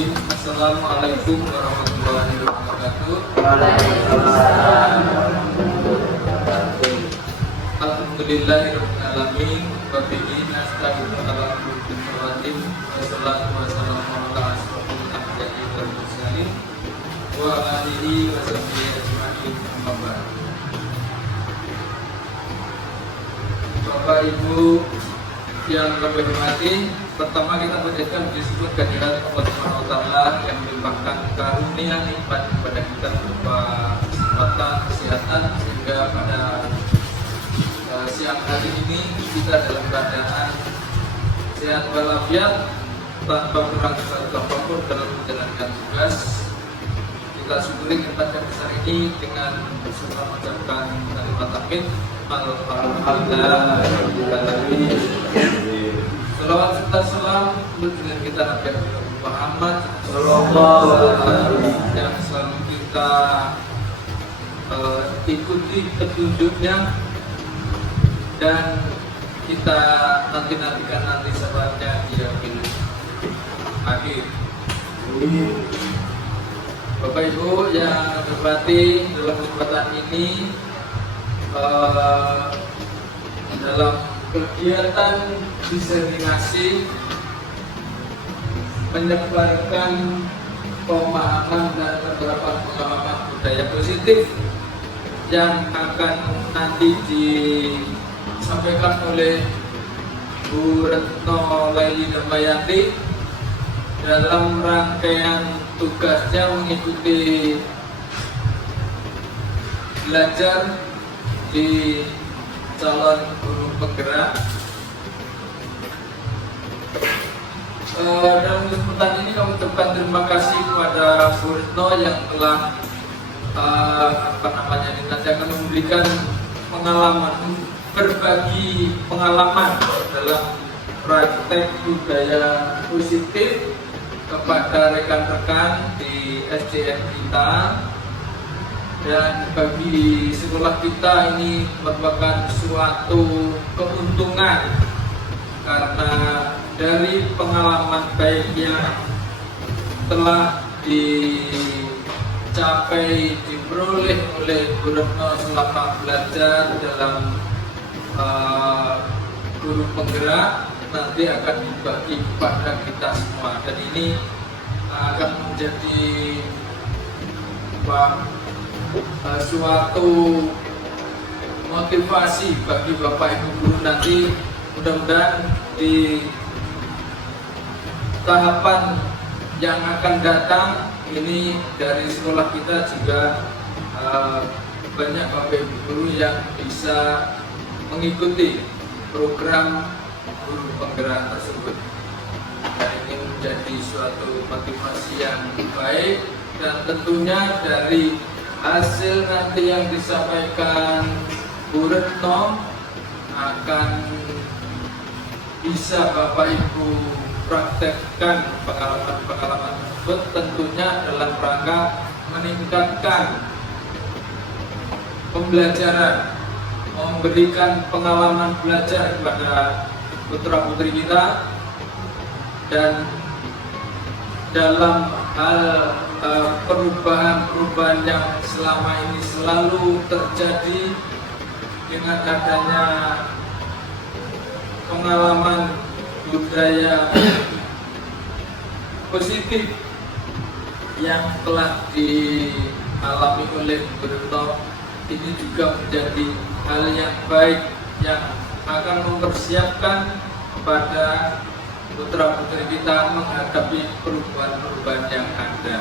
Bismillahirrahmanirrahim. Assalamualaikum warahmatullahi wabarakatuh. Alhamdulillahirabbil alamin wa bihi nasta'inu ala umuri dunya wassalatu wassalamu ala asyrofil anbiya'i wal mursalin wa ala alihi wa sahbihi ajma'in. Amma ba'd. Bapak Ibu yang kami hormati, pertama kita panjatkan disebut kehadirat Allah Subhanahu wa taala yang melimpahkan karunia nikmat kepada kita berupa kesehatan, kesehatan, sehingga pada siang hari ini kita dalam keadaan sehat walafiat tanpa kurang satu apapun dalam menjalankan tugas. Kita syukuri nikmat yang besar ini dengan bersyukur mengucapkan kalimat tauhid. Alhamdulillah. Salawat serta salam untuk kita Nabi Muhammad Sallallahu Alaihi Wasallam yang selalu kita ikuti petunjuknya dan kita nantikan nanti sahabatnya di yakin akhir. Bapak Ibu yang hormati, dalam kesempatan ini dalam kegiatan diseminasi menyebarkan pemahaman dan penerapan pengalaman budaya positif yang akan nanti disampaikan oleh Bu Retno Laili Damayanti dalam rangkaian tugasnya mengikuti belajar di calon guru penggerak. Dalam kesempatan ini kami ucapkan terima kasih kepada Bu Retno yang telah akan memberikan pengalaman, berbagi pengalaman dalam praktek budaya positif kepada rekan-rekan di SDN kita. Dan bagi sekolah kita ini merupakan suatu keuntungan karena dari pengalaman baik yang telah diperoleh oleh Bu Retno selama belajar dalam guru penggerak, nanti akan dibagi kepada kita semua, dan ini akan menjadi suatu motivasi bagi Bapak Ibu guru nanti. Mudah-mudahan di tahapan yang akan datang ini dari sekolah kita juga banyak Bapak Ibu guru yang bisa mengikuti program guru penggerak tersebut, dan ini menjadi suatu motivasi yang baik. Dan tentunya dari hasil nanti yang disampaikan Bu Retno akan bisa Bapak Ibu praktekkan pengalaman tersebut, tentunya dalam rangka meningkatkan pembelajaran, memberikan pengalaman belajar kepada putra putri kita, dan dalam hal perubahan yang selama ini selalu terjadi dengan adanya pengalaman budaya positif yang telah dialami oleh Bu Retno, ini juga menjadi hal yang baik yang akan mempersiapkan kepada putra putri kita menghadapi perubahan-perubahan yang ada.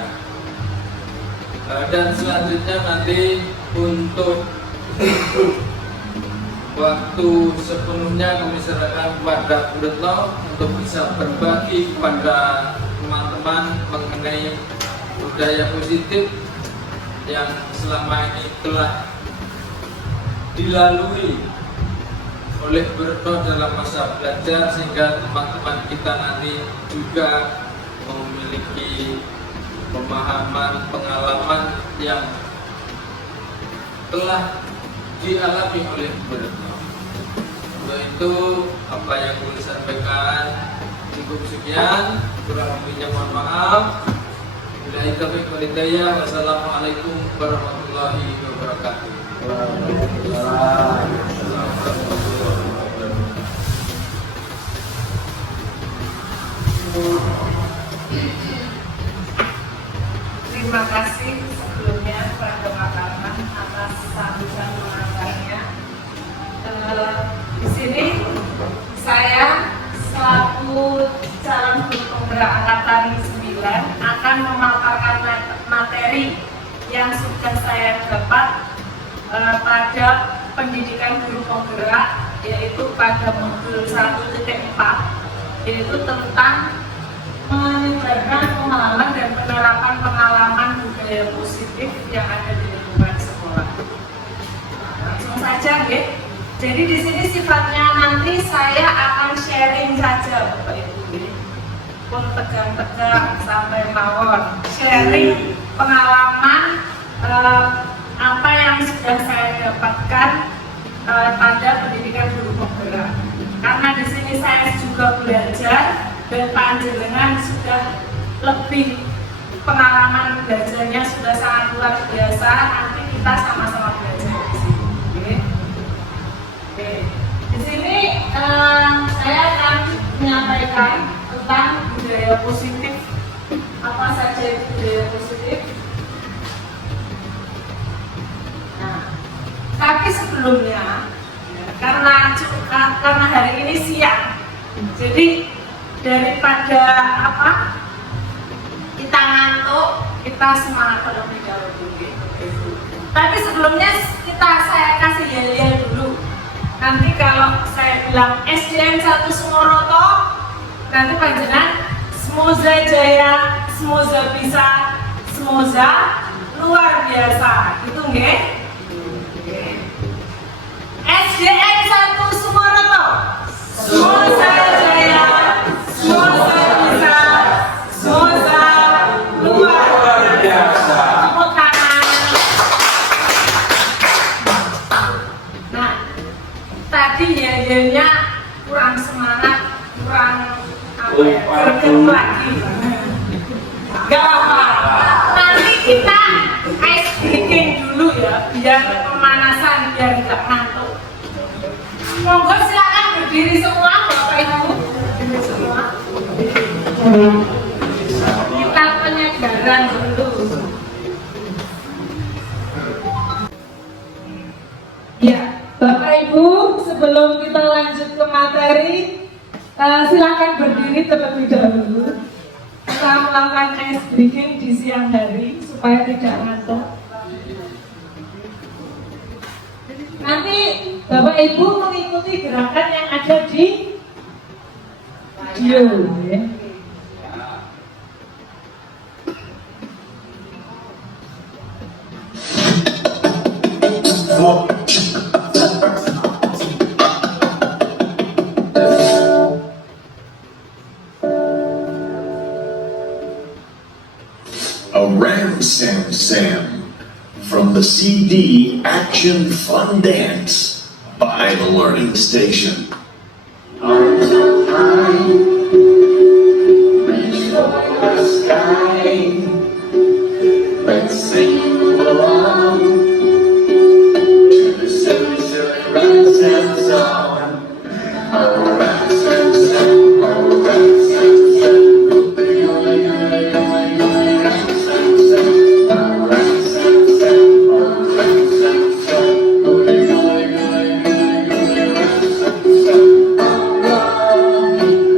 Dan selanjutnya nanti untuk waktu sepenuhnya kami serahkan kepada Bu Retno untuk bisa berbagi kepada teman-teman mengenai budaya positif yang selama ini telah dilalui oleh Bu Retno dalam masa belajar, sehingga teman-teman kita nanti juga memiliki pemahaman, pengalaman yang telah dialami oleh Bu Retno. Untuk itu apa yang boleh sampaikan, Cukup sekian, kurang lebihnya mohon maaf. Billahi taufiq wal hidayah. Wassalamualaikum warahmatullahi wabarakatuh. Terima kasih sebelumnya kepada Pak Karman atas sambutan mengantarnya. Di sini saya selaku calon guru penggerak angkatan 9 akan memaparkan materi yang sudah saya dapat pada pendidikan guru penggerak, yaitu pada modul 1.4, yaitu tentang menyebarkan pengalaman dan penerapan pengalaman budaya positif yang ada di lingkungan sekolah. Langsung saja, ya. Jadi di sini sifatnya nanti saya akan sharing saja, Bapak Ibu. Pun tegang-tegang sampai mawon, sharing pengalaman apa yang sudah saya dapatkan pada pendidikan guru penggerak. Karena di sini saya juga belajar dan panjenengan sudah lebih pengalaman belajarnya sudah sangat luar biasa. Nanti kita sama-sama belajar di sini. Oke. Di sini saya akan menyampaikan tentang budaya positif. Apa saja itu budaya positif? Nah, tapi sebelumnya karena hari ini siang, jadi daripada kita ngantuk, kita semangat terlebih dahulu. Tapi sebelumnya saya kasih yel-yel dulu. Nanti kalau saya bilang SDN 1 Sumoroto, nanti panjenengan semoga jaya, semoga bisa, semoga luar biasa. Gitu nggih? SDN 1 Sumoroto, semoga jaya, semoga bisa, semoga luar biasa. Tepuk tangan. Nah, tadi ya kurang semangat, kurang bergerak lagi. Gak apa-apa. Nanti kita ice breaking dulu ya, biar pemanasan, biar tidak ngantuk. Monggo silakan berdiri semua, Bapak Ibu. Berdiri semua. Kita penyegaran dulu. Ya, Bapak Ibu, sebelum kita lanjut ke materi, silakan berdiri terlebih dahulu. Kita melakukan ice breaking di siang hari supaya tidak ngantuk. Nanti Bapak Ibu mengikuti gerakan yang ada di video, ya. A Ram Sam Sam from the CD Action Fun Dance by the Learning Station. Reach for the sky. Let's sing along to the silly, silly Ram Sam song. Oh, Ram Sam Sam, oh, Ram Sam Sam.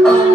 Oh,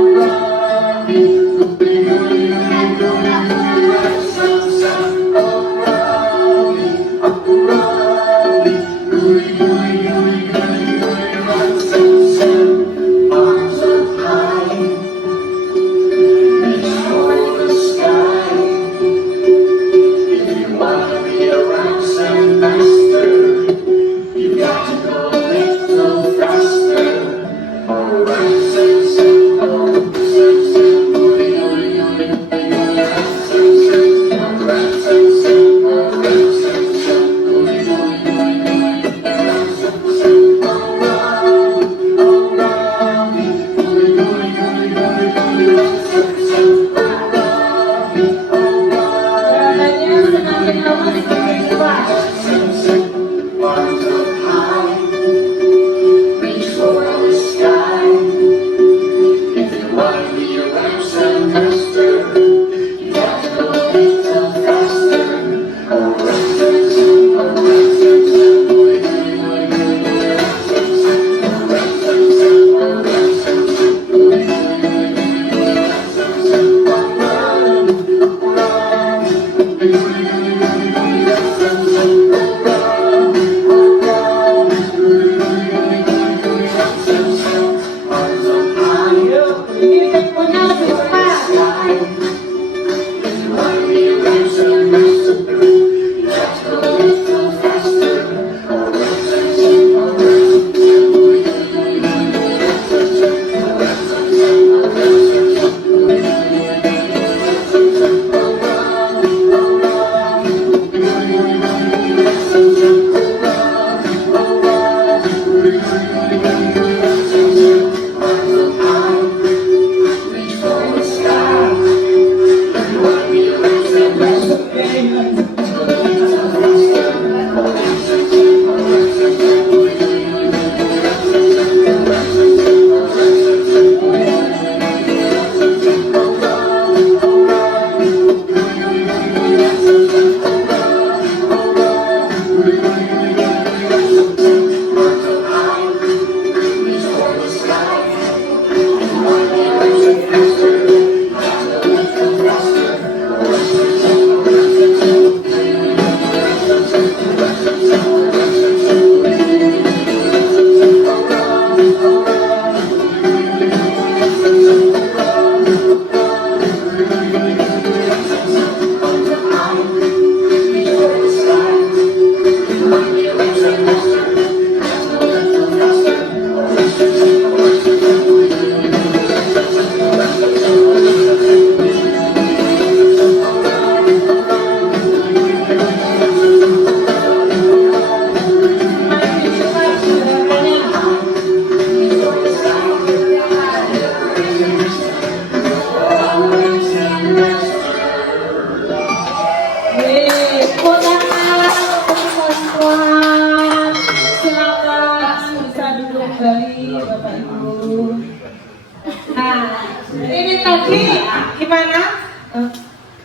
Tadi gimana?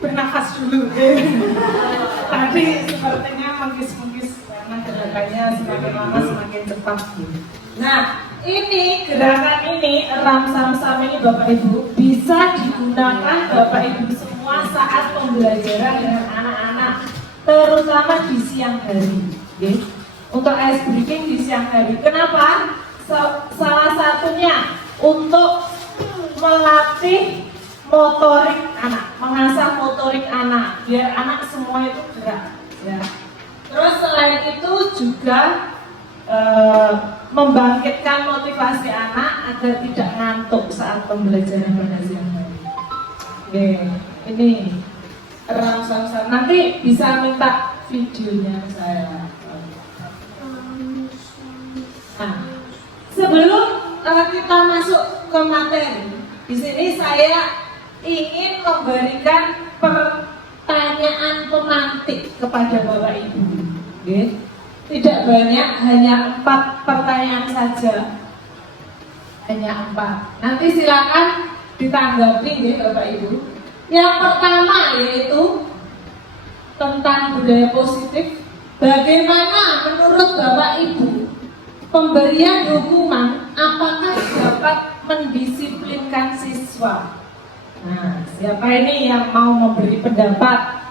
Bernafas dulu. Tadi sepertinya mengkis-mengkis karena gerakannya semakin lama semakin cepat. Nah, ini gerakan ini ram sam ini Bapak Ibu bisa digunakan Bapak Ibu semua saat pembelajaran dengan anak-anak, terutama di siang hari. Okay? Untuk ice breaking di siang hari. Kenapa? Salah satunya untuk melatih motorik anak, mengasah motorik anak, biar anak semua itu gerak. Ya. Terus selain itu juga membangkitkan motivasi anak agar tidak ngantuk saat pembelajaran pada siang hari. Oke, ini ram-sam. Nanti bisa minta videonya saya. Nah, sebelum kita masuk ke materi, di sini saya ingin memberikan pertanyaan pemantik kepada Bapak Ibu. Okay. Tidak banyak, hanya 4 pertanyaan saja. Hanya 4. Nanti silakan ditanggapi ya Bapak Ibu. Yang pertama yaitu tentang budaya positif. Bagaimana menurut Bapak Ibu pemberian hukuman apakah dapat mendisiplinkan siswa? Nah, siapa ini yang mau memberi pendapat?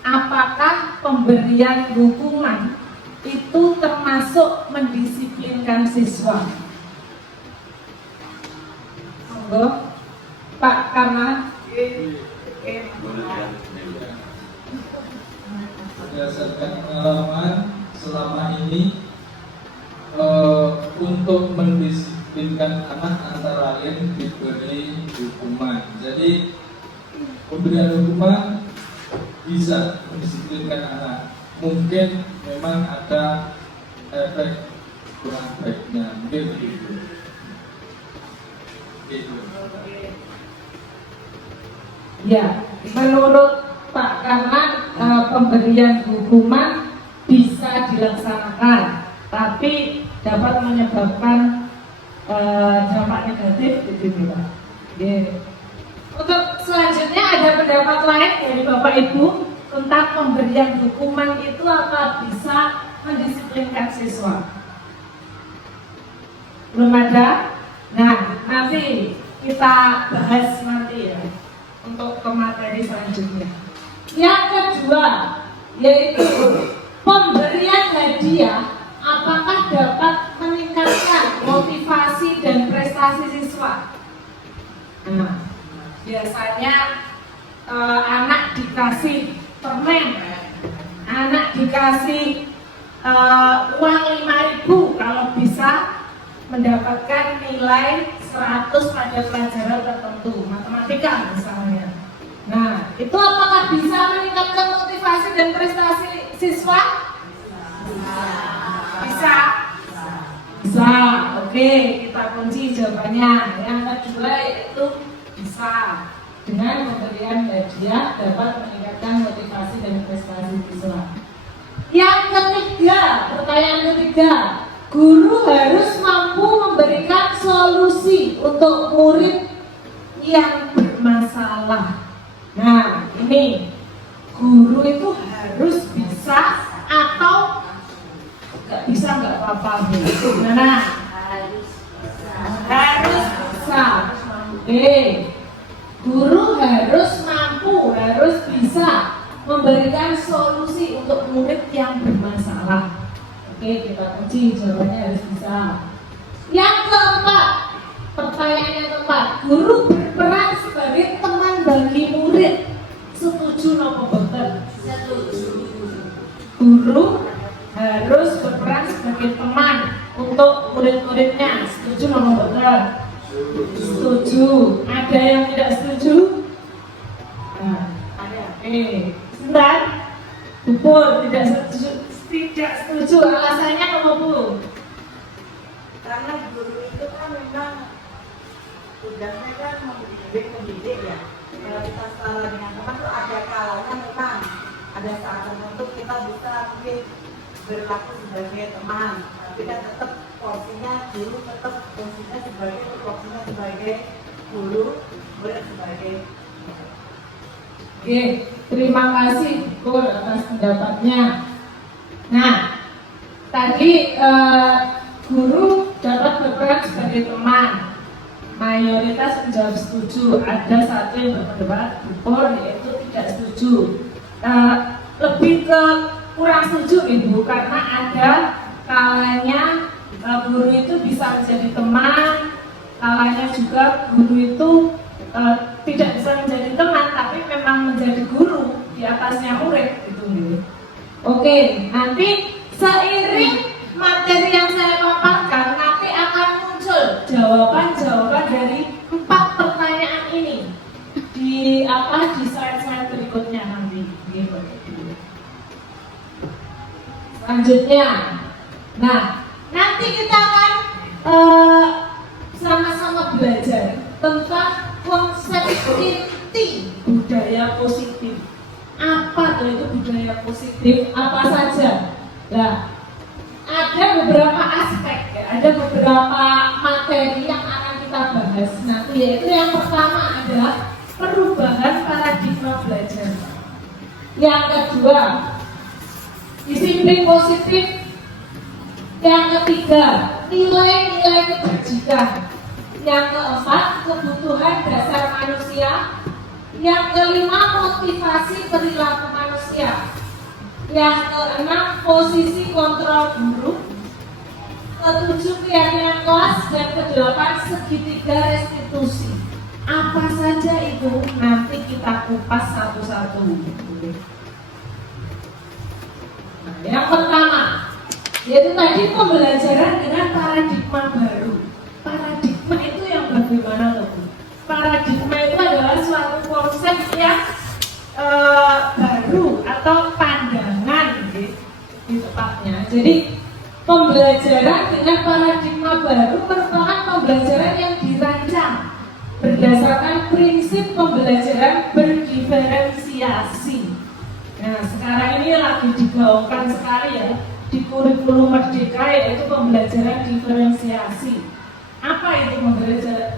Apakah pemberian hukuman itu termasuk mendisiplinkan siswa? Monggo, Pak Karna. Berdasarkan pengalaman selama ini, untuk mendisiplinkan anak antara lain diberi hukuman. Jadi pemberian hukuman bisa mendisiplinkan anak. Mungkin memang ada efek kurang baiknya, mungkin begitu. Ya, menurut Pak Karna pemberian hukuman bisa dilaksanakan, tapi dapat menyebabkan dampak negatif gitu Pak. Yeah. Untuk selanjutnya ada pendapat lain dari Bapak Ibu tentang pemberian hukuman itu apa bisa mendisiplinkan siswa? Belum ada? Nah, nanti kita bahas nanti ya untuk ke materi selanjutnya. Yang kedua yaitu pemberian hadiah apakah dapat meningkatkan motivasi dan prestasi siswa? Nah, biasanya anak dikasih permen, anak dikasih uang 5.000 kalau bisa mendapatkan nilai 100 pada pelajaran tertentu, matematika misalnya. Nah, itu apakah bisa meningkatkan motivasi dan prestasi siswa? Bisa. Bisa. Oke, kita kunci jawabannya. Yang kedua itu bisa. Dengan pemberian hadiah dapat meningkatkan motivasi dan prestasi siswa. Yang ketiga, pertanyaan ketiga, guru harus mampu memberikan solusi untuk murid yang bermasalah. Nah, ini guru itu harus bisa atau nggak bisa nggak apa-apa. Nah, harus bisa. Oke, guru harus mampu, harus bisa memberikan solusi untuk murid yang bermasalah. Oke, kita kunci jawabannya harus bisa. Yang keempat, pertanyaan yang keempat, guru berperan sebagai teman bagi murid. Setuju nopo boten? Setuju. Guru harus berperan sebagai teman untuk murid-muridnya. Setuju nopo boten? Setuju. Ada yang tidak setuju? Nah, ada. Sebentar. Betul, tidak setuju. Tidak setuju. Alasannya apa Bu? Karena guru itu kan memang tugasnya kan mendidik ya. Kalau kita salah dengan teman tuh ada kalanya memang ada saat tertentu kita bisa mungkin berlaku sebagai teman, tapi kan tetap porsinya guru tetap porsinya sebagai guru, murid sebagai Oke, terima kasih Bu atas pendapatnya. Nah, tadi guru dapat berperan sebagai teman. Mayoritas menjawab setuju. Ada satu yang berpendapat betul, yaitu tidak setuju. Lebih ke kurang setuju Ibu, karena ada kalanya guru itu bisa menjadi teman, kalanya juga guru itu tidak bisa menjadi teman, tapi memang menjadi guru di atasnya murid gitu. Oke, nanti seiring materi yang saya paparkan, nanti akan muncul jawaban-jawaban dari 4 pertanyaan ini di slide-slide berikutnya nanti. Gitu. Selanjutnya, nah nanti kita akan sama-sama belajar tentang konsep inti budaya positif. Apa itu budaya positif? Apa saja? Nah, ada beberapa aspek, ya, ada beberapa materi yang akan kita bahas nanti. Yaitu yang pertama adalah perubahan paradigma belajar. Yang kedua, disiplin positif. Yang ketiga, nilai-nilai kebajikan. Yang keempat, kebutuhan dasar manusia. Yang kelima, motivasi perilaku manusia. Yang keenam, posisi kontrol guru. Ketujuh, keyakinan kelas. Dan kedelapan, segitiga restitusi. Apa saja itu? Nanti kita kupas satu-satu. Nah, yang pertama, yaitu tadi pembelajaran dengan paradigma baru. Paradigma itu yang bagaimana tuh? Paradigma itu adalah suatu konsep yang baru atau pandangan di tepatnya. Jadi pembelajaran dengan paradigma baru merupakan pembelajaran yang dirancang berdasarkan prinsip pembelajaran berdiferensiasi. Nah, sekarang ini lagi digaungkan sekali ya di kurikulum Merdeka, yaitu pembelajaran diferensiasi. Apa itu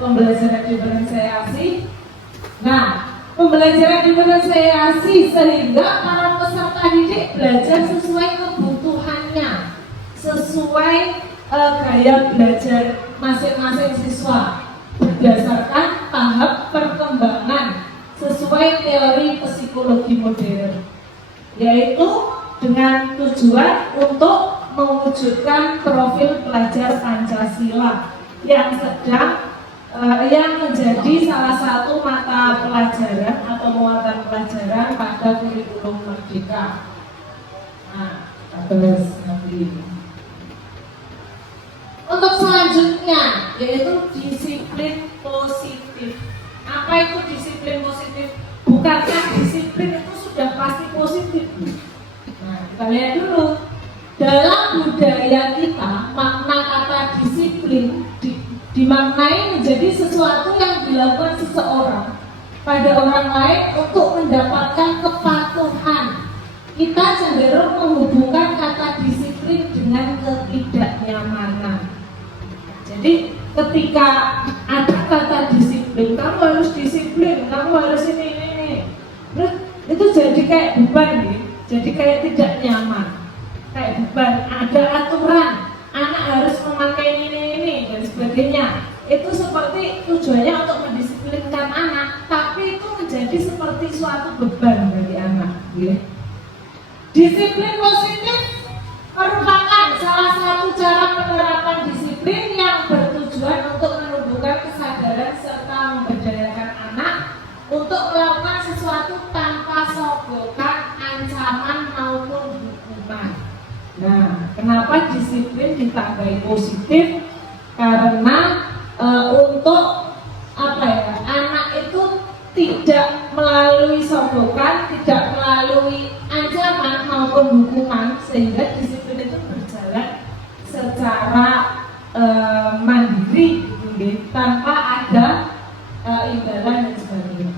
pembelajaran diferensiasi? Nah, pembelajaran diferensiasi sehingga para peserta didik belajar sesuai kebutuhannya, sesuai gaya belajar masing-masing siswa, berdasarkan tahap perkembangan sesuai teori psikologi modern, yaitu dengan tujuan untuk mewujudkan profil pelajar Pancasila yang menjadi salah satu mata pelajaran atau muatan pelajaran pada kurikulum Merdeka. Nah, terus nanti. Untuk selanjutnya yaitu disiplin positif. Apa itu disiplin positif? Bukankah disiplin itu sudah pasti positif? Nah, kita lihat dulu. Dalam budaya kita, makna kata disiplin dimaknai menjadi sesuatu yang dilakukan seseorang pada orang lain untuk mendapatkan kepatuhan. Kita cenderung menghubungkan kata disiplin dengan ketidaknyamanan. Jadi ketika ada kata disiplin, kamu harus disiplin, kamu harus ini. Terus itu jadi kayak beban nih, jadi kayak tidak nyaman, kayak beban. Ada aturan, anak harus memakai ini dan sebagainya. Itu seperti tujuannya untuk mendisiplinkan anak, tapi itu menjadi seperti suatu beban bagi anak. Disiplin positif merupakan salah satu cara penerapan disiplin yang bertujuan untuk menumbuhkan kesadaran serta memberdayakan anak untuk melakukan sesuatu tanpa sogokan, ancaman maupun hukuman. Nah, kenapa disiplin ditandai positif? Karena untuk anak itu tidak melalui sogokan, tidak melalui ancaman maupun hukuman, sehingga disiplin itu berjalan secara mandiri, tanpa ada imbalan dan sebagainya.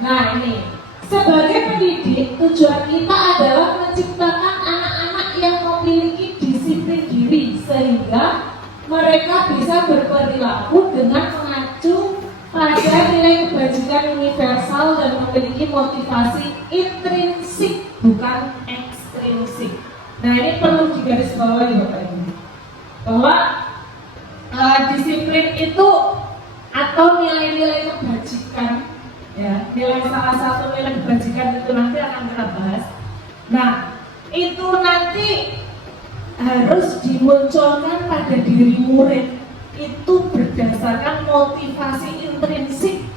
Nah, ini sebagai pendidik, tujuan kita adalah menciptakan anak-anak yang memiliki disiplin diri sehingga mereka bisa berperilaku dengan mengacu pada motivasi intrinsik, bukan ekstrinsik. Nah, ini perlu digarisbawahi Bapak Ibu, bahwa disiplin itu atau nilai-nilai kebajikan, ya, salah satu nilai kebajikan itu nanti akan kita bahas. Nah, itu nanti harus dimunculkan pada diri murid itu berdasarkan motivasi intrinsik,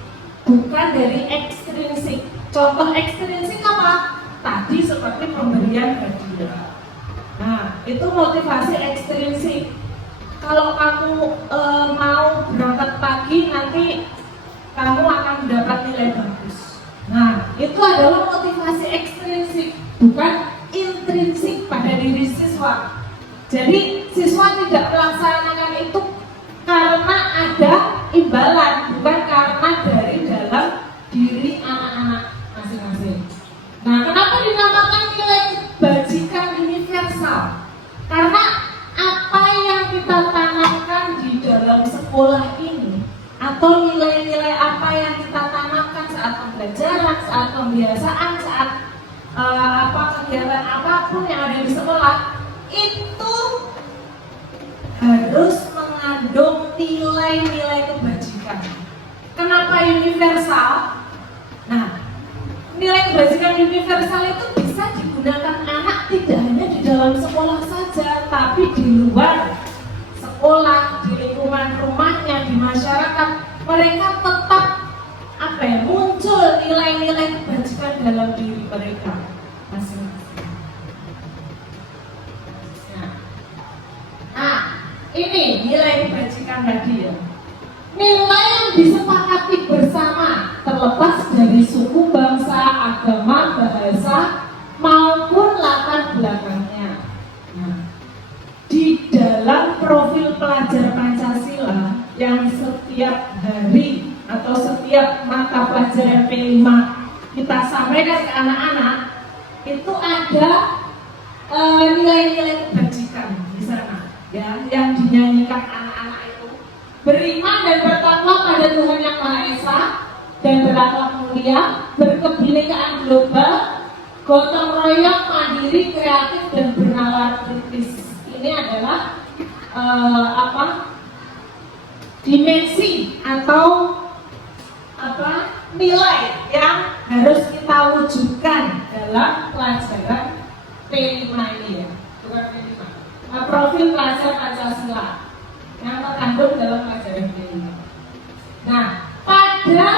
bukan dari ekstrinsik. Contoh ekstrinsik apa? Tadi seperti pemberian hadiah. Nah, itu motivasi ekstrinsik. Kalau kamu mau berangkat pagi, nanti kamu akan mendapat nilai bagus. Nah, itu adalah motivasi ekstrinsik, bukan intrinsik pada diri siswa. Jadi siswa tidak melaksanakan itu karena ada imbalan, bukan karena dari dalam diri anak-anak masing-masing. Nah, kenapa dinamakan nilai kebajikan universal? Karena apa yang kita tanamkan di dalam sekolah ini, atau nilai-nilai apa yang kita tanamkan saat pembelajaran, saat pembiasaan, saat kegiatan apapun yang ada di sekolah, itu harus mengandung nilai-nilai kebajikan. Kenapa universal? Nah, nilai kebajikan universal itu bisa digunakan anak tidak hanya di dalam sekolah saja, tapi di luar sekolah, di lingkungan rumahnya, di masyarakat. Mereka tetap muncul nilai-nilai kebajikan dalam diri mereka masing-masing. Nah, ini nilai kebajikan tadi ya. Nilai yang disepakati bersama, terlepas dari suku, bangsa, agama, bahasa, maupun latar belakangnya. Nah, di dalam profil pelajar Pancasila yang setiap hari atau setiap mata pelajaran P5 kita sampaikan ke anak-anak, itu ada nilai-nilai kebajikan di sana, ya, yang dinyanyikan anak-anak itu. Beriman dan bertakwa pada Tuhan Yang Maha Esa dan berakhlak mulia, berkebinekaan global, gotong royong, mandiri, kreatif, dan bernalar kritis. Ini adalah dimensi atau nilai yang harus kita wujudkan dalam pelajaran P5 ini ya, bukan P5. Profil pelajar Pancasila yang terkandung dalam pelajaran P5. Nah, pada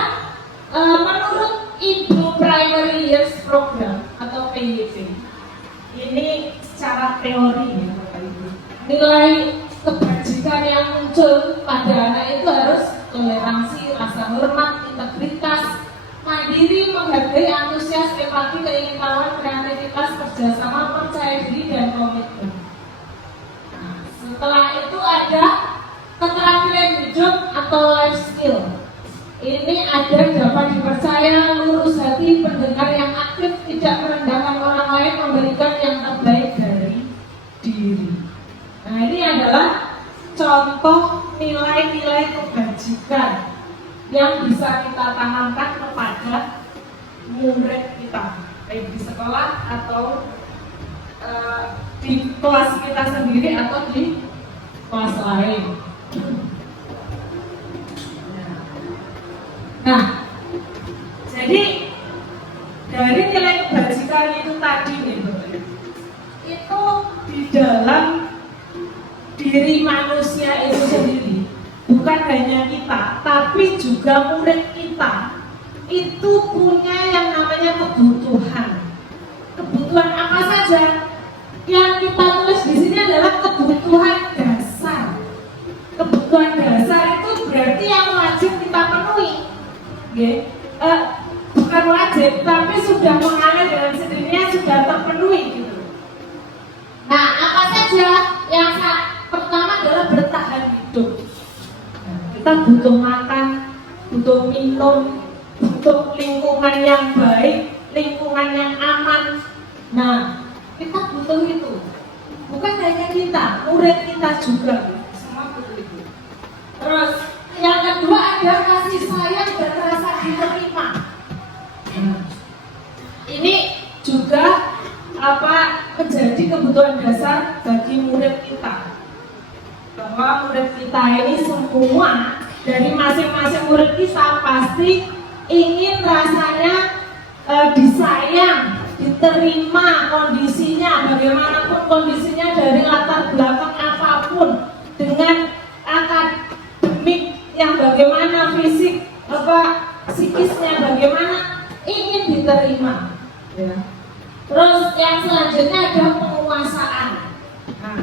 menurut Indo Primary Years Program atau PYP, ini secara teori ya Bapak Ibu, nilai kebajikan yang muncul pada anak itu harus toleransi, rasa hormat, integritas, mandiri, menghargai, antusias, empati, keingintahuan, kreativitas, kerjasama, percaya diri, dan komitmen. Nah, setelah itu ada keterampilan hidup atau life skill. Ini ada dapat dipercaya, lurus hati, pendengar yang aktif, tidak merendahkan orang lain, memberikan yang terbaik dari diri. Nah, ini adalah contoh nilai-nilai kebajikan yang bisa kita tanamkan kepada murid kita, baik di sekolah atau di kelas kita sendiri atau di kelas lain. Nah, jadi dari nilai kebajikan itu tadi nih, itu di dalam diri manusia itu sendiri, bukan hanya kita, tapi juga murid kita itu punya yang namanya kebutuhan. Kebutuhan apa saja? Yang kita tulis di sini adalah kebutuhan dasar. Kebutuhan dasar itu berarti yang wajib kita penuhi. Bukan wajib, tapi sudah mengalir dengan sendirinya, sudah terpenuhi gitu. Nah, apa saja? Yang pertama adalah bertahan hidup. Nah, kita butuh makan, butuh minum, butuh lingkungan yang baik, lingkungan yang aman. Nah, kita butuh itu. Bukan hanya kita, murid kita juga, semua butuh itu. Terus yang kedua ada kasih sayang dan rasa diterima. Ini juga menjadi kebutuhan dasar bagi murid kita, bahwa murid kita ini semua dari masing-masing murid kita pasti ingin rasanya disayang, diterima kondisinya, bagaimanapun kondisinya, dari latar belakang apapun, dengan akademik yang bagaimana, fisik psikisnya bagaimana, ingin diterima ya. Terus yang selanjutnya ada penguasaan. Nah,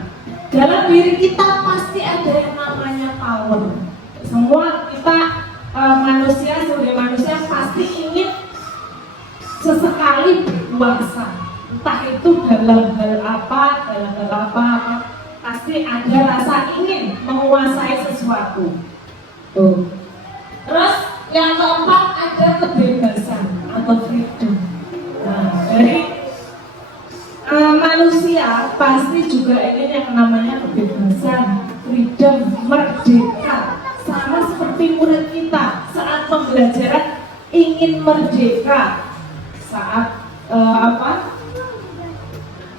dalam diri kita pasti ada yang namanya power. Semua kita manusia, sebagai manusia pasti ingin sesekali berkuasa. Entah itu dalam hal apa, pasti ada rasa ingin menguasai sesuatu. Tuh. Terus yang keempat ada kebebasan atau freedom. Nah, dari manusia pasti juga ingin yang namanya kebebasan, freedom, merdeka. Sama seperti murid kita saat pembelajaran ingin merdeka. Saat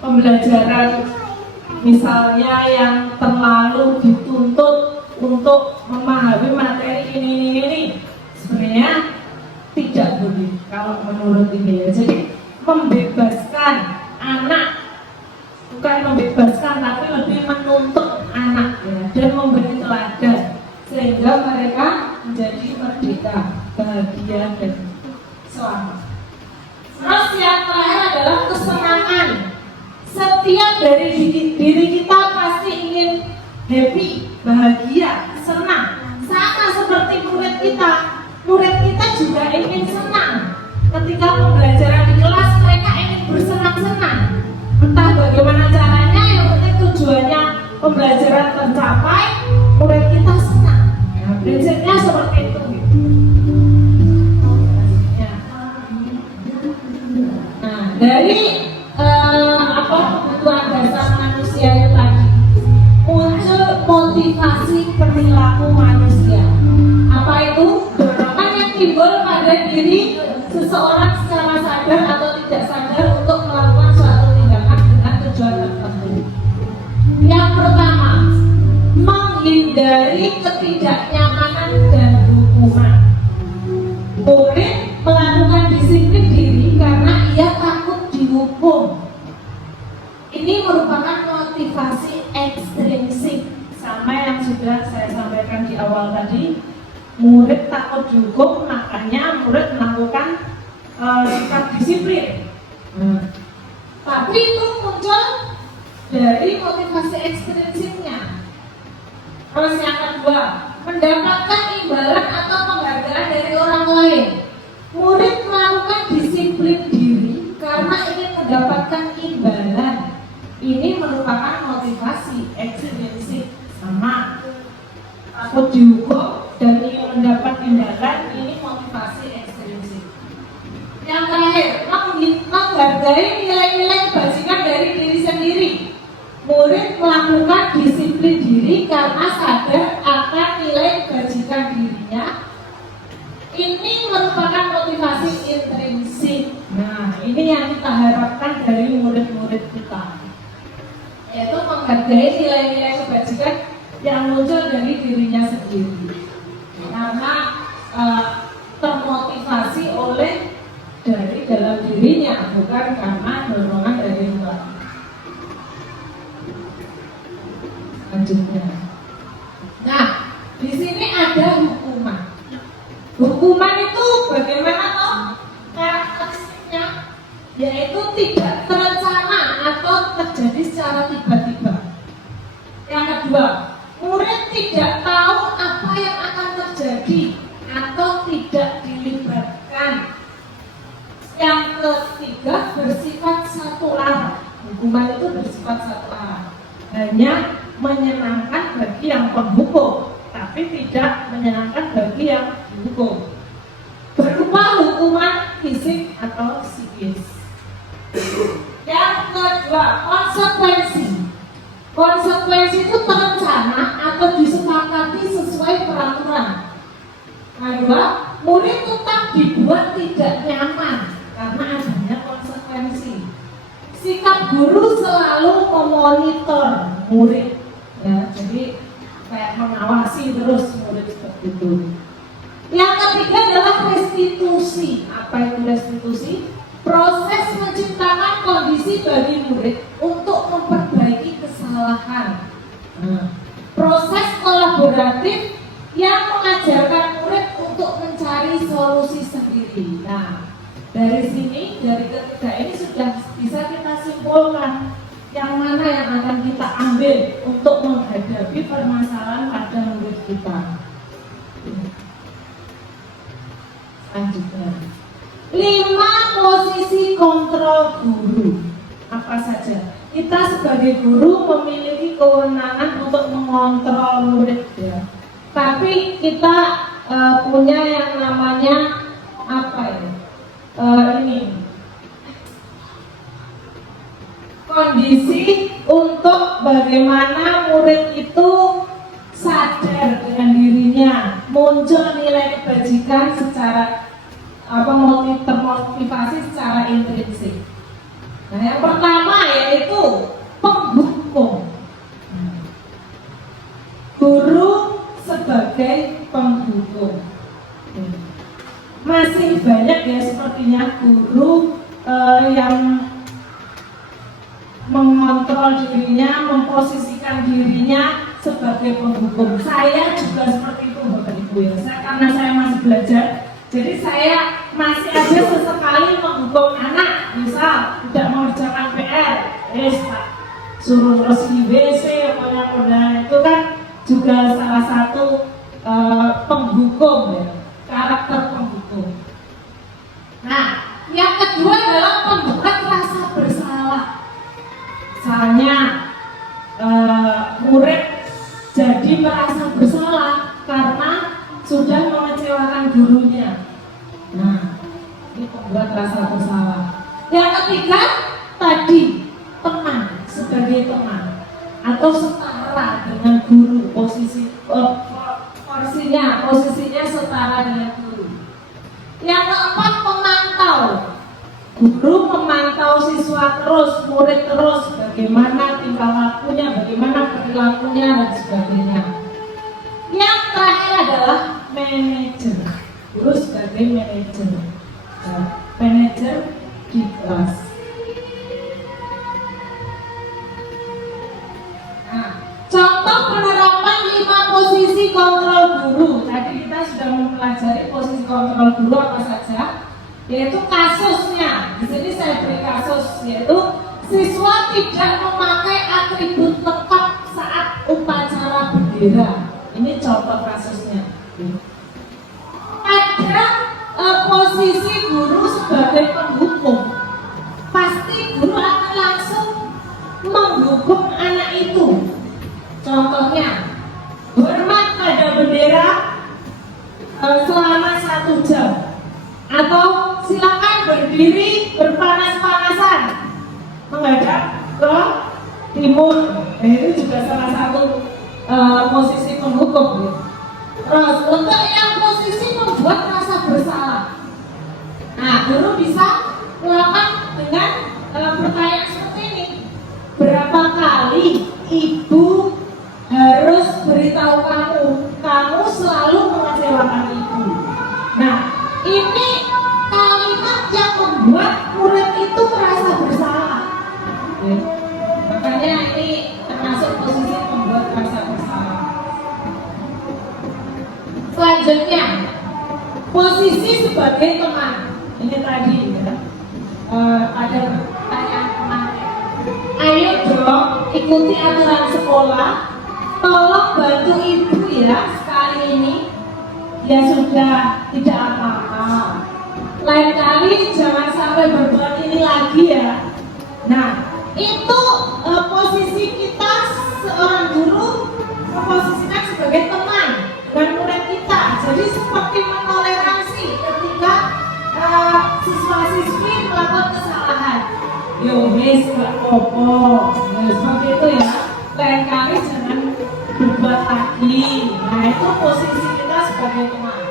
pembelajaran misalnya yang terlalu dituntut untuk memahami materi ini sebenarnya tidak boleh kalau menurut ini ya. Jadi membebaskan anak, bukan membebaskan tapi lebih menuntut anak ya, dan memberi teladan sehingga mereka menjadi merdeka, bahagia dan selamat. Terus yang terakhir adalah kesenangan. Setiap dari diri kita pasti ingin happy, bahagia, senang. Sama seperti murid kita juga ingin senang. Ketika pembelajaran di kelas mereka ingin bersenang-senang. Entah bagaimana caranya, yang penting tujuannya pembelajaran tercapai, murid kita senang. Ya, prinsipnya seperti itu. Nah, dari kebutuhan dasar manusia itu tadi muncul motivasi perilaku manusia. Apa itu? Dorongan yang timbul pada diri seseorang secara sadar atau tidak sadar untuk melakukan suatu tindakan dengan tujuan tertentu. Yang pertama, menghindari ketidaknyamanan dan hukuman. Murid melakukan disiplin diri karena ia takut dihukum. Ini merupakan motivasi ekstrinsik, sama yang sudah saya sampaikan di awal tadi. Murid takut dihukum, makanya murid melakukan sikap disiplin. Tapi itu muncul dari motivasi ekstrinsiknya. Terus yang kedua, mendapatkan imbalan atau penghargaan dari orang lain. Murid melakukan disiplin diri karena ingin mendapatkan imbalan. Ini merupakan motivasi ekstrinsik, sama takut dihukum dan ingin mendapat imbalan. Ini motivasi ekstrinsik. Yang terakhir, menghargai nilai-nilai kebajikan dari diri sendiri. Murid melakukan disiplin diri karena sadar akan nilai kebajikan dirinya. Ini merupakan motivasi intrinsik. Nah, ini yang kita harapkan dari murid-murid kita, yaitu menghargai nilai-nilai kebajikan yang muncul dari dirinya sendiri, karena termotivasi oleh dari dalam dirinya, bukan karena dorongan dari luar. Selanjutnya, nah di sini ada hukuman. Hukuman itu bagaimana toh karakteristiknya? Yaitu tidak terencana atau terjadi secara tiba-tiba. Yang kedua, murid tidak tahu apa yang akan terjadi atau tidak dilibatkan. Yang ketiga, bersifat satu arah. Hukuman itu bersifat satu arah, hanya menyenangkan bagi yang penghukum, tapi tidak menyenangkan bagi yang dihukum, berupa hukuman fisik atau psikis. Yang kedua, konsekuensi. Konsekuensi itu terencana atau disepakati sesuai peraturan. Kedua, murid tetap dibuat tidak nyaman karena adanya konsekuensi. sikap guru selalu memonitor murid, ya, jadi kayak mengawasi terus murid seperti itu. Yang ketiga adalah restitusi. Apa itu restitusi? Proses menciptakan kondisi bagi murid untuk memperbaiki kesalahan. Proses kolaboratif yang mengajarkan murid untuk mencari solusi sendiri. Nah, dari sini, dari ketiga ini sudah bisa kita simpulkan yang mana yang akan kita ambil untuk menghadapi permasalahan pada murid kita. Selanjutnya, 5 posisi kontrol guru. Apa saja? Kita sebagai guru memiliki kewenangan untuk mengontrol murid, ya. Tapi kita punya yang namanya apa ya? Ini kondisi untuk bagaimana murid itu sadar dengan dirinya, muncul nilai kebajikan secara termotivasi secara intrinsik. Nah, yang pertama yaitu penghukum. Guru sebagai penghukum. Masih banyak ya sepertinya guru yang mengontrol dirinya, memposisikan dirinya sebagai penghukum. Saya juga seperti itu, Bapak Ibu ya. Karena saya masih belajar, jadi saya masih aja sesekali menghukum anak, misal tidak mengerjakan PR, suruh terus di WC, pokoknya itu kan juga salah satu penghukum ya, karakter penghukum. Nah, yang kedua adalah pembuat rasa bersalah. Misalnya murid jadi merasa bersalah karena sudah mengecewakan gurunya. Nah, ini pembuat rasa bersalah. Yang ketiga tadi teman, sebagai teman atau setara dengan guru, posisinya setara dengan guru. Yang keempat pemantau. Guru memantau siswa terus, murid terus, bagaimana tingkah lakunya, bagaimana perilakunya dan sebagainya. Yang terakhir adalah manajer. Guru sebagai manajer, manajer di kelas. Nah, contoh penerapan 5 posisi kontrol guru. Tadi kita sudah mempelajari posisi kontrol guru apa saja, yaitu kasusnya. Di sini saya beri kasus, yaitu siswa tidak memakai atribut lengkap saat upacara bendera. Ini contoh kasusnya. Ada posisi guru sebagai penghukum. Pasti guru akan langsung menghukum anak itu. Contohnya, hormat pada bendera selama 1 jam. Atau silakan berdiri berpanas-panasan menghadap ke timur. Itu juga salah satu posisi penghukum. Terus untuk yang posisi membuat rasa bersalah, nah guru bisa melakukan dengan pertanyaan seperti ini: berapa kali ibu harus beritahu kamu selalu mengecewakan ibu? Nah, ini kalimat yang membuat murid itu merasa bersalah. Makanya ini termasuk posisi membuat rasa bersalah. Selanjutnya, posisi sebagai teman. Ini tadi ya, ada pertanyaan kemarin. Ayo dong ikuti aturan sekolah. Tolong bantu ibu ya sekali ini. Ya sudah, tidak apa-apa. Lain kali jangan sampai berbuat ini lagi ya. Nah, itu posisi kita seorang guru memposisikan sebagai teman dan murid kita. Jadi seperti mentoleransi ketika siswa-siswi melakukan kesalahan. Yo wis gak apa-apa. Seperti itu ya. Lain kali jangan berbuat lagi. Nah, itu posisi kita sebagai teman.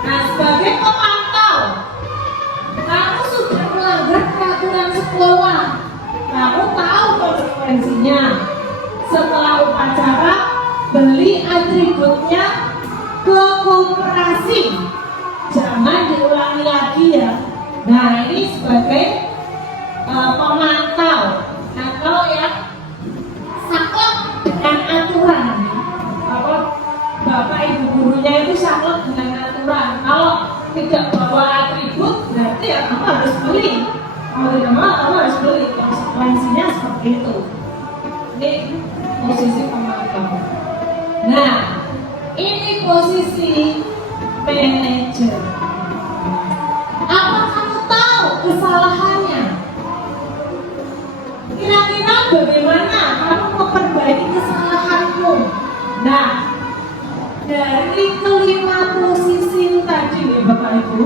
Nah, sebagai pemantau, kamu sudah melanggar peraturan sekolah. berikutnya ke koperasi. Jangan diulangi lagi ya. Nah ini sebagai pemantau. Nah kalau yang saklek dengan aturan, apa bapak ibu gurunya itu saklek dengan aturan. Kalau tidak bawa atribut, berarti ya kamu harus beli. Kalau tidak mau, kamu harus beli. Konsekuensinya seperti itu. Ini posisi pemantau. Nah, ini posisi manajer. Apa kamu tahu kesalahannya? Kira-kira bagaimana kamu memperbaiki kesalahanmu? Nah, dari kelima posisi tadi nih Bapak Ibu,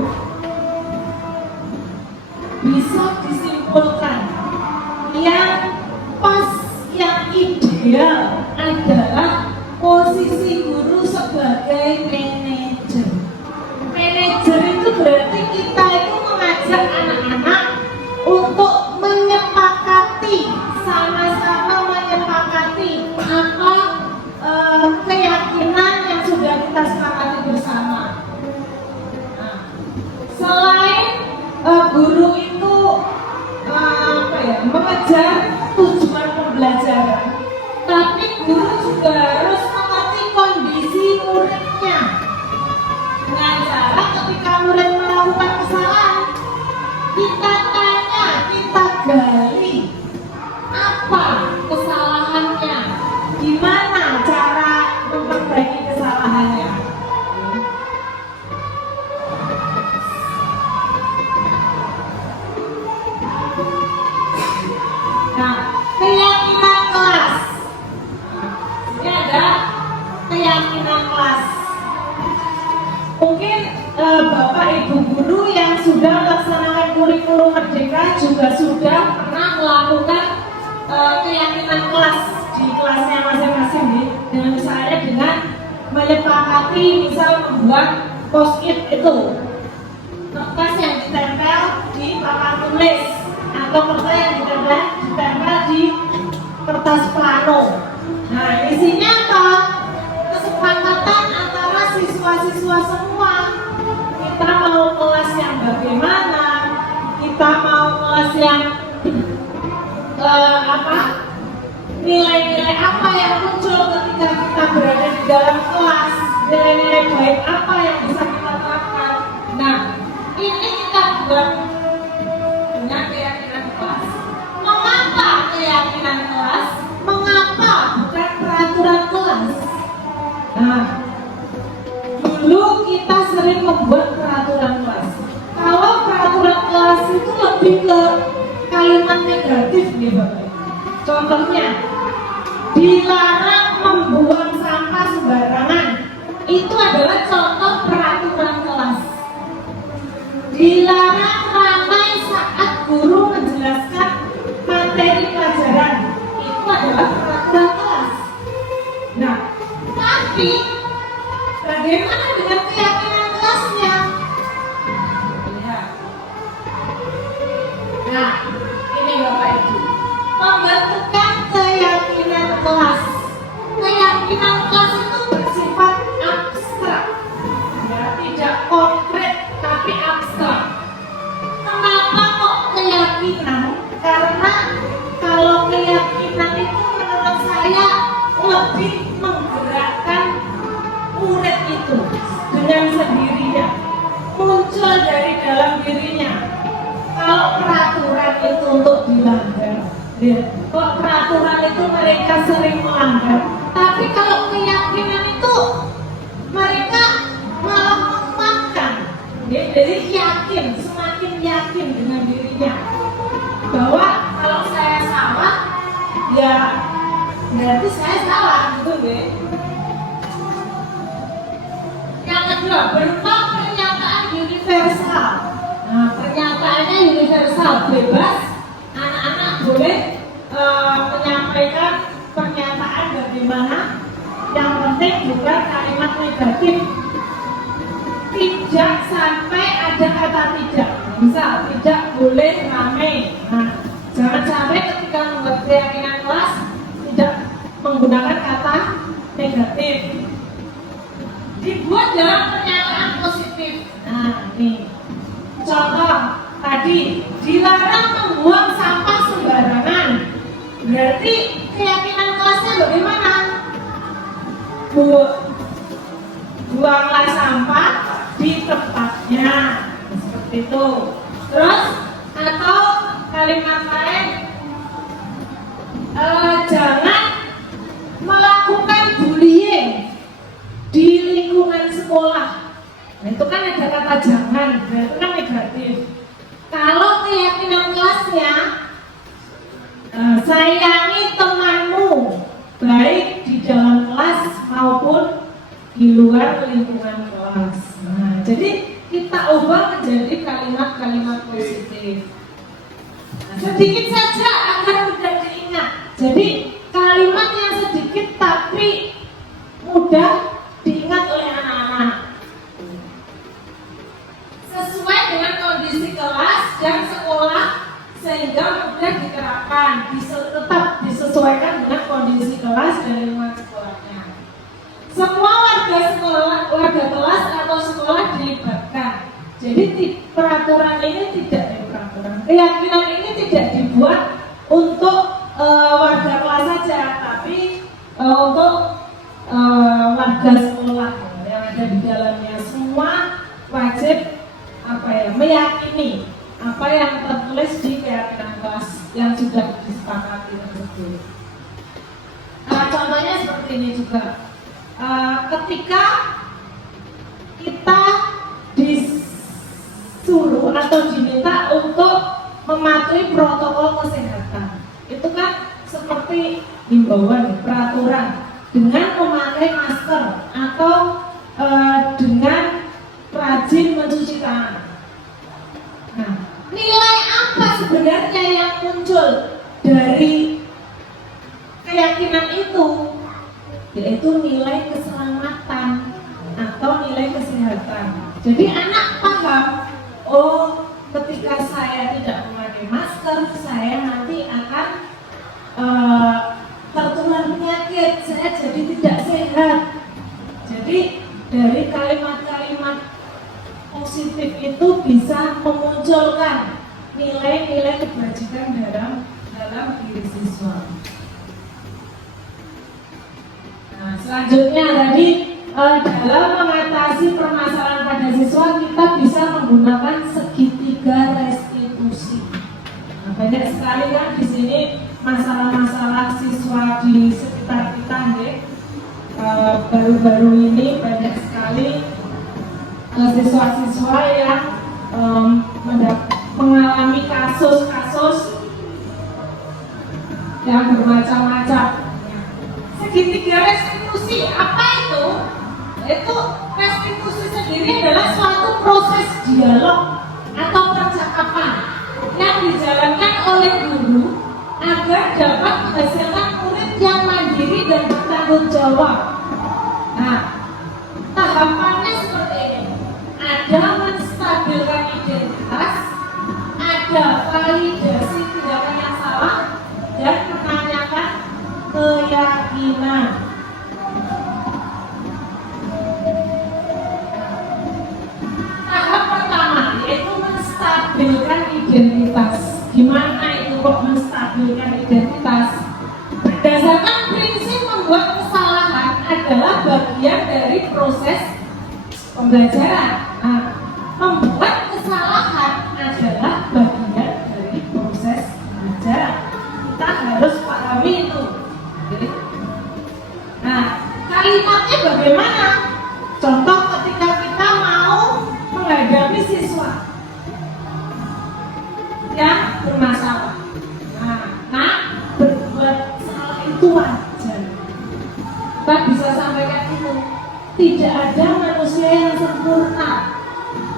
bisa disimpulkan yang pas, yang ideal adalah posisi guru sebagai manajer. Manajer itu berarti kita itu mengajak anak-anak untuk menyepakati, sama-sama menyepakati apa keyakinan yang sudah kita sepakati bersama. Nah, selain guru itu mengejar tujuan pembelajaran, tapi guru juga harus mengerti kondisi muridnya. Dengan cara ketika murid melakukan kesalahan, kita tanya, kita gali apa kesalahannya, gimana cara memperbaiki kesalahannya. Nah, keyakinan kelas. Ini ada keyakinan kelas. Mungkin Bapak Ibu guru yang sudah melaksanakan kurikulum merdeka juga sudah pernah melakukan keyakinan kelas di kelasnya masing-masing nih. Dengan misalnya dengan menyepakati misal membuat post-it itu, kertas yang ditempel di papan tulis atau kertas yang ditempel di kertas plano. Nah, isinya apa? Kesepakatan antara siswa-siswa semua. Kita mau kelas yang bagaimana? Kita mau kelas yang nilai-nilai apa yang muncul ketika kita berada di dalam kelas? Nilai-nilai baik apa yang bisa kita terapkan? Nah, ini kita buat dengan keyakinan kelas. Mengapa keyakinan kelas? Mengapa bukan peraturan kelas? Nah, dulu kita sering membuat peraturan kelas. Kalau peraturan kelas itu lebih ke kalimat negatif nih Bapak. Contohnya, dilarang membuang sampah sembarangan. Itu adalah contoh peraturan kelas. Dilarang ramai saat guru menjelaskan materi pelajaran. Itu adalah peraturan kelas. Nah, tapi bagaimana dengan keyakinan kelasnya? Lihat. Nah, ini Bapak Ibu, pembentukan keyakinan kelas. Keyakinan kelas itu bersifat abstrak, ya, tidak konkret tapi abstrak. Kenapa kok keyakinan? Karena kalau keyakinan itu menurut saya lebih menggerakkan murid itu dengan sendirinya, muncul dari dalam dirinya. Kalau peraturan itu untuk dilanggar, kok peraturan itu mereka sering melanggar. Tapi kalau keyakinan itu mereka malah menguatkan. Jadi yakin, semakin yakin dengan dirinya bahwa kalau saya salah, ya berarti saya salah, gitu deh. Yang kedua, berupa pernyataan universal. Nah, pernyataannya universal, bebas. Anak-anak boleh menyampaikan pernyataan bagaimana. Yang penting bukan kalimat negatif. Tidak sampai ada kata tidak. Misal, tidak boleh ramai. Nah, jangan sampai ketika membuat keyakinan kelas tidak menggunakan kata negatif. Berarti keyakinan kelasnya bagaimana? Buanglah sampah di tempatnya, seperti itu. Terus atau kalimat lain, jangan melakukan bullying di lingkungan sekolah. Nah, itu kan ada kata jangan, itu kan negatif. Kalau keyakinan kelasnya, sayangi temanmu, baik di dalam kelas maupun di luar lingkungan kelas. Nah, jadi kita ubah menjadi kalimat-kalimat positif. Nah, sedikit saja agar mudah diingat. Jadi kalimat yang sedikit tapi mudah diingat oleh anak-anak. Sesuai dengan kondisi kelas dan sekolah sehingga mudah diterapkan, tetap disesuaikan dengan kondisi kelas dan lingkungan sekolahnya. Semua warga kelas atau sekolah dilibatkan. Jadi peraturan ini keyakinan ini tidak dibuat untuk warga kelas saja, tapi untuk warga sekolah yang ada di dalamnya. Semua wajib meyakini apa yang tertulis di keyakinan kelas yang sudah disepakati tersebut. Contohnya seperti ini juga. Ketika kita disuruh atau diminta untuk mematuhi protokol kesehatan, itu kan seperti himbauan, peraturan dengan memakai masker atau dengan rajin mencuci tangan. Nah, nilai apa sebenarnya yang muncul dari keyakinan itu? Yaitu nilai keselamatan atau nilai kesehatan. Jadi anak paham, oh ketika saya tidak memakai masker, saya nanti akan tertular penyakit, saya jadi tidak sehat. Jadi dari kalimat-kalimat positif itu bisa memunculkan nilai-nilai kebajikan dalam diri siswa. Nah, selanjutnya tadi dalam mengatasi permasalahan pada siswa kita bisa menggunakan segitiga restitusi. Nah, banyak sekali kan di sini masalah-masalah siswa di sekitar kita, ya. Baru-baru ini banyak sekali siswa-siswa yang mengalami kasus-kasus yang bermacam-macam. Segitiga restitusi apa itu? Itu restitusi sendiri adalah suatu proses dialog atau percakapan yang dijalankan oleh guru agar dapat menghasilkan murid yang mandiri dan bertanggung jawab. Nah, tahapannya seperti ini. Ada menstabilkan identitas, ada validasi tindakan yang salah, dan menanyakan keyakinan. Tahap pertama yaitu menstabilkan identitas. Gimana itu kok menstabilkan identitas? Berdasarkan prinsip membuat kesalahan adalah bagian dari proses pembelajaran. Nah, membuat kesalahan adalah bagian dari proses belajar. Kita harus pahami itu. Oke. Nah, kalimatnya bagaimana? Contoh ketika kita mau menghadapi siswa yang bermasalah. Nah, berbuat salah itu wajar. Kita bisa sampaikan itu. Tidak ada manusia yang sempurna.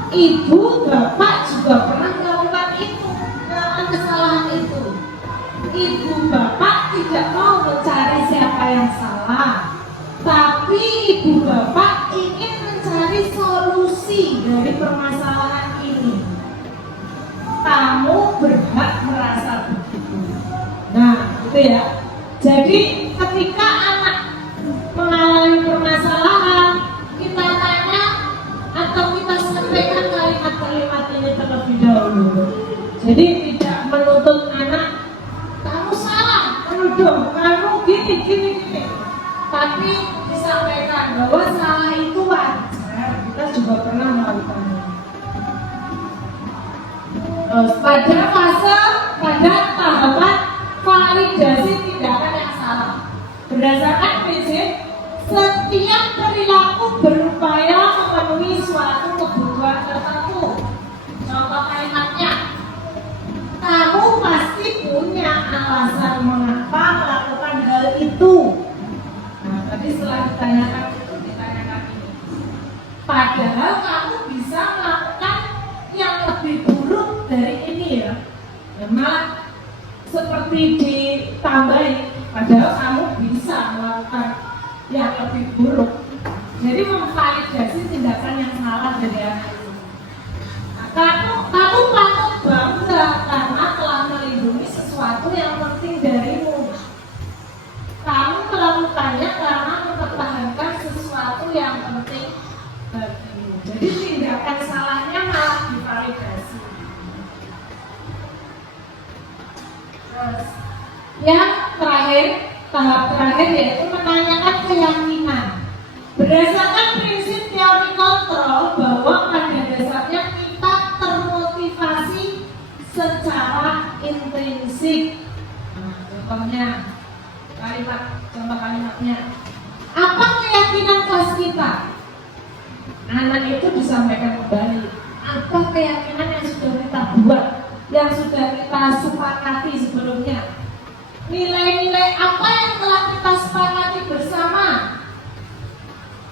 Ibu, bapak juga pernah melakukan itu, melakukan kesalahan itu. Ibu, bapak tidak mau mencari siapa yang salah, tapi ibu, bapak ingin mencari solusi dari permasalahan ini. Kamu berhak merasa begitu. Nah, itu ya. Jadi ketika anak mengalami permasalahan, kita tanya atau kita sampaikan kalimat-kalimat ini terlebih dahulu. Jadi tidak menuntut anak, kamu salah, kamu kamu gini. Tapi disampaikan bahwa salah itu wajar, kita juga pernah melakukannya. Pada tahapan validasi tindakan yang salah, berdasarkan prinsip setiap perilaku berupaya memenuhi suatu kebutuhan tertentu. Contoh kalimatnya, kamu pasti punya alasan mengapa melakukan hal itu. Nah, tadi setelah ditanyakan ini. Padahal kamu bisa melakukan yang lebih buruk dari ini ya. Malah seperti ditambahi, padahal kamu bisa melakukan yang lebih buruk. Jadi memvalidasi tindakan yang salah dari anak itu. Kamu patut bangga karena telah melindungi sesuatu yang penting darimu. Kamu melakukannya karena mempertahankan sesuatu yang penting bagimu. Jadi tindakan salahnya malah divalidasi. Terus, yang terakhir, tahap terakhir yaitu menanyakan keyakinan. Berdasarkan prinsip teori kontrol bahwa pada dasarnya kita termotivasi secara intrinsik. Contoh kalimatnya. Apa keyakinan kelas kita? Anak itu disampaikan kembali. Apa keyakinan yang sudah kita buat, yang sudah kita sepakati sebelumnya? Nilai-nilai apa yang telah kita sepakati bersama?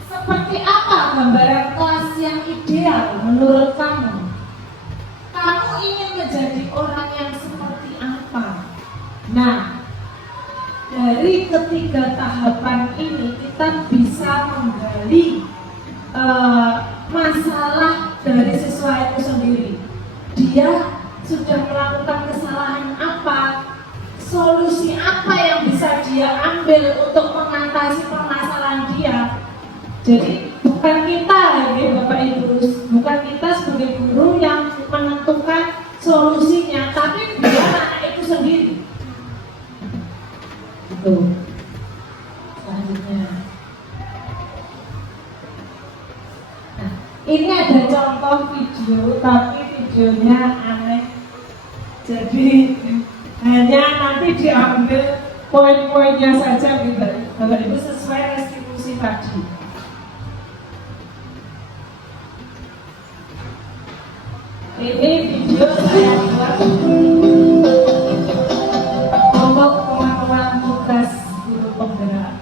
Seperti apa gambaran kelas yang ideal menurut kamu? Kamu ingin menjadi orang yang seperti apa? Nah, dari ketiga tahapan ini kita bisa menggali masalah dari siswa itu sendiri. Dia sudah melakukan kesalahan apa? Solusi apa yang bisa dia ambil untuk mengatasi permasalahan dia? Jadi bukan kita ya Bapak Ibu, bukan kita sebagai guru yang menentukan solusinya, tapi dia anak itu sendiri. Itu. Selanjutnya. Nah, ini ada contoh video, tapi videonya aneh. Jadi hanya nanti diambil poin-poinnya saja gitu. Bapak Ibu sesuai restitusi tadi. Ini video saya buat untuk teman-teman tugas guru penggerak.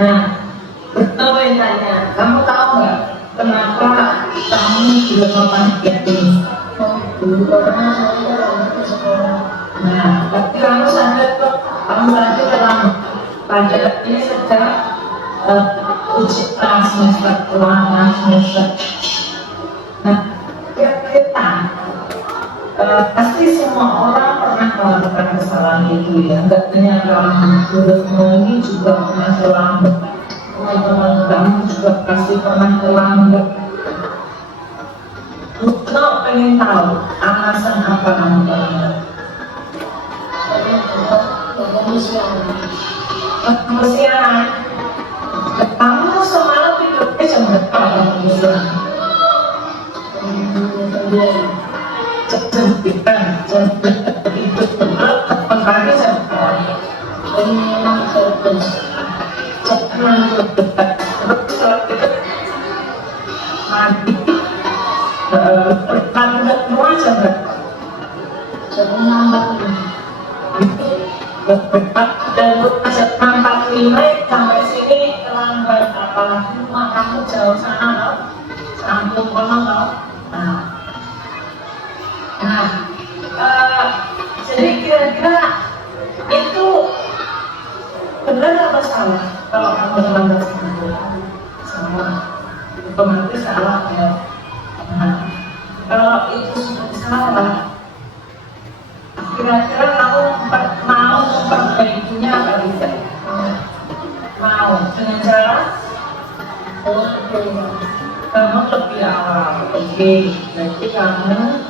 Nah, betul yang tanya, kamu tahu nggak kenapa kamu juga melakukan ini? Nah, tapi kamu sadar kok, kamu nanti dalam pada ini sedang uji semester ulangan semester. Nah, kita pasti semua orang pernah melakukan kesalahan itu ya, nggak hanya kamu ini juga pernah terlambat, teman-teman kamu juga pasti pernah terlambat. Kalau pengen tahu alasan apa kamu terlambat? Kesiangan. Kamu semalam tidurnya jam berapa? Pagi kamu jauh sana loh, kampung kono loh. Jadi kira-kira itu benar apa salah kalau kamu terlambat seminggu? Salah, otomatis salah ya. Kalau itu sudah salah, kira-kira kamu mau memperbaikinya apa tidak? Mau dengan cara kamu lebih awal. Oke, berarti kamu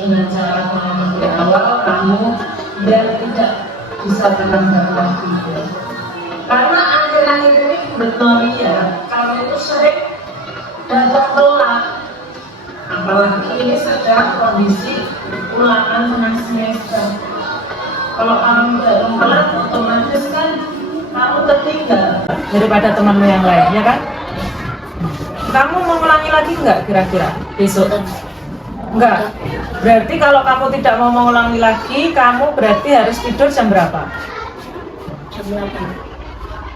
dengan cara kamu lebih awal, kamu biar tidak bisa terlambat lagi. Karena akhir-akhir ini betul ya, kamu itu sering datang telat. Apalagi ini sedang kondisi ulangan tengah semester. Kalau kamu datang telat, otomatis kan kamu tertinggal daripada temanmu yang lain, ya kan? Kamu mau ulangi lagi nggak kira-kira besok? Enggak. Berarti kalau kamu tidak mau mengulangi lagi, kamu berarti harus tidur jam berapa?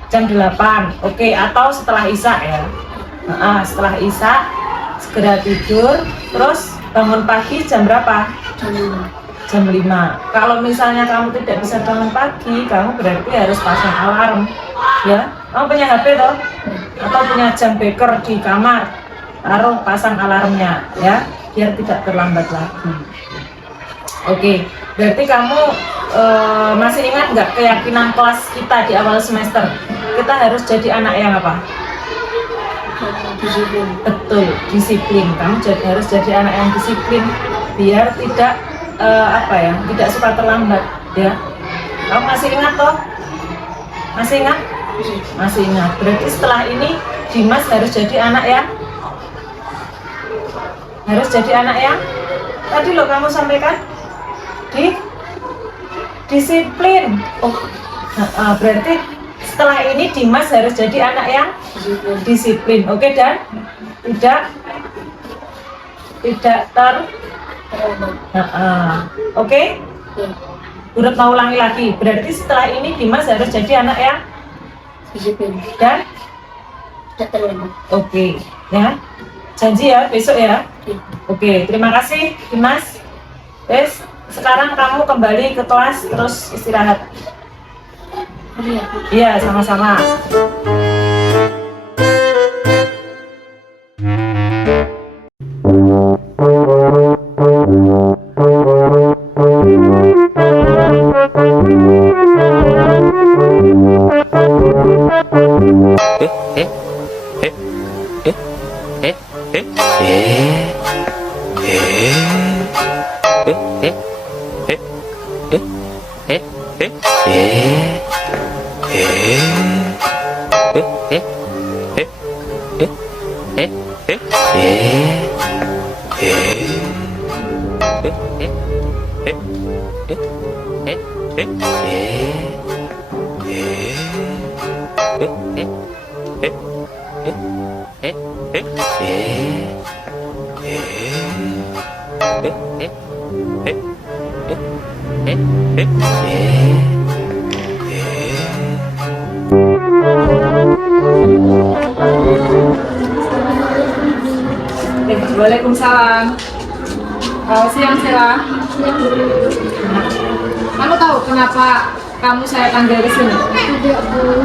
Jam 8. Oke, atau setelah Isya ya. Setelah Isya segera tidur, terus bangun pagi jam berapa? Jam 5. Kalau misalnya kamu tidak bisa bangun pagi, kamu berarti harus pasang alarm. Ya, kamu punya HP toh? Atau punya jam beker di kamar? Taruh, pasang alarmnya ya, biar tidak terlambat lagi. Oke, berarti kamu masih ingat nggak keyakinan kelas kita di awal semester? Kita harus jadi anak yang apa? Disiplin. Betul, disiplin. Kamu harus jadi anak yang disiplin biar tidak tidak suka terlambat ya. Kamu masih ingat toh? Masih ingat? Masih ingat. Berarti setelah ini Dimas harus jadi anak yang tadi lo kamu sampaikan disiplin. Berarti setelah ini Dimas harus jadi anak yang disiplin. Oke, dan tidak oke? Urut mau ulangi lagi. Berarti setelah ini Dimas harus jadi anak yang disiplin dan tidak terlambat. Oke, ya. Janji ya besok ya. Oke, terima kasih Dimas. Wes, sekarang kamu kembali ke kelas terus istirahat. Iya, sama-sama. Waalaikumsalam. Siang Sela. Kamu tahu kenapa kamu saya panggil ke sini? Tidak, Bu.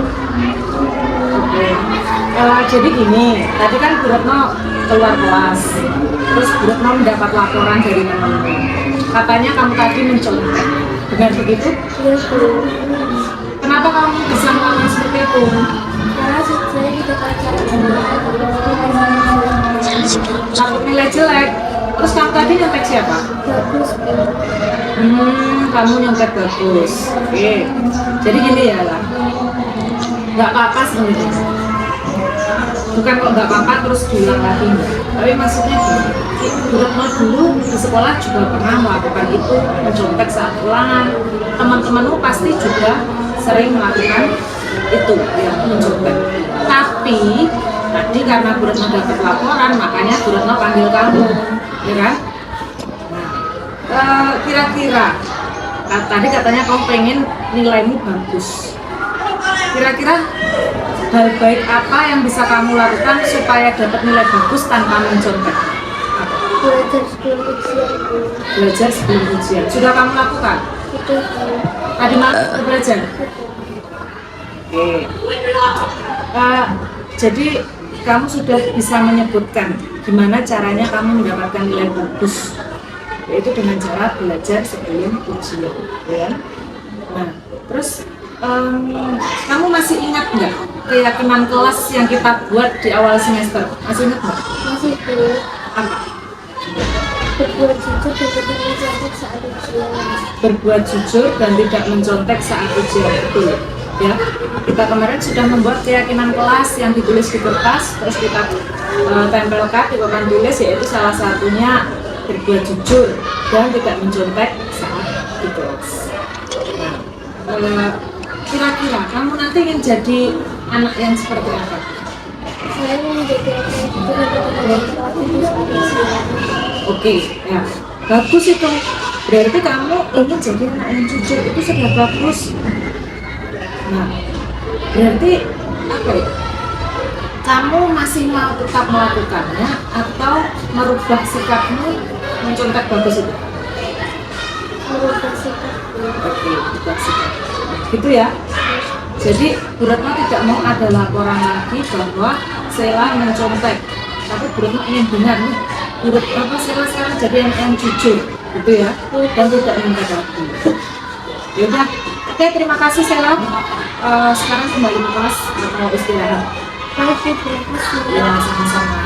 Oke. Jadi gini, tadi kan Bu Retno keluar kelas, terus Bu Retno mendapat laporan dari teman-teman. Katanya kamu tadi mencontek. Benar begitu? Iya, Bu. Kenapa kamu bisa melakukan seperti itu? Karena saya tidak kaca. Takut nilai jelek. Terus kamu tadi nyontek siapa? Bagus, Bu. Kamu nyontek bagus. Oke. Jadi gini ya lah. Nggak apa-apa sebenarnya. Bukan kok nggak apa-apa terus diulang lagi enggak. Tapi maksudnya gini. Bu Retno dulu di sekolah juga pernah melakukan itu, mencontek saat ulangan. Teman-temanmu pasti juga sering melakukan itu, ya, mencontek. Tapi tadi karena Bu Retno dapat laporan, makanya Bu Retno panggil kamu, ya kan? Nah, kira-kira tadi katanya kamu pengen nilaimu bagus. Kira-kira hal baik apa yang bisa kamu lakukan supaya dapat nilai bagus tanpa mencontek? Belajar sebelum ujian, Bu. Belajar sebelum ujian. Sudah kamu lakukan? Itu, Bu. Tadi malam belajar? Oke. Jadi kamu sudah bisa menyebutkan gimana caranya kamu mendapatkan nilai bagus, yaitu dengan cara belajar sebelum ujian, ya. Nah, terus kamu masih ingat nggak keyakinan kelas yang kita buat di awal semester? Masih ingat nggak? Masih, Bu. Apa? Berbuat jujur dan tidak mencontek saat ujian. Berbuat jujur dan tidak mencontek saat ujian, betul ya. Kita kemarin sudah membuat keyakinan kelas yang ditulis di kertas, terus kita tempelkan di papan tulis, yaitu salah satunya berbuat jujur dan tidak mencontek saat di kelas. Nah, kira-kira kamu nanti ingin jadi anak yang seperti apa? Saya ingin menjadi anak yang jujur dan tidak mencontek saat ujian. Oke, ya bagus itu. Berarti kamu ingin jadi anak yang jujur, itu sudah bagus. Nah, berarti apa ya? Kamu masih mau tetap melakukannya atau merubah sikapmu mencontek bagus itu? Merubah sikap, Bu. Oke, merubah sikap. Gitu ya. Jadi Bu Retno tidak mau ada laporan lagi bahwa Sheila mencontek, tapi Bu Retno ingin benar nih. Bu Retno Sheila sekarang jadi anak yang jujur, gitu ya, dan tidak mencontek lagi. Yaudah, oke, terima kasih Sheila. Sekarang kembali ke kelas, mau istirahat. Baik, Bu. Terima kasih. Ya, sama-sama.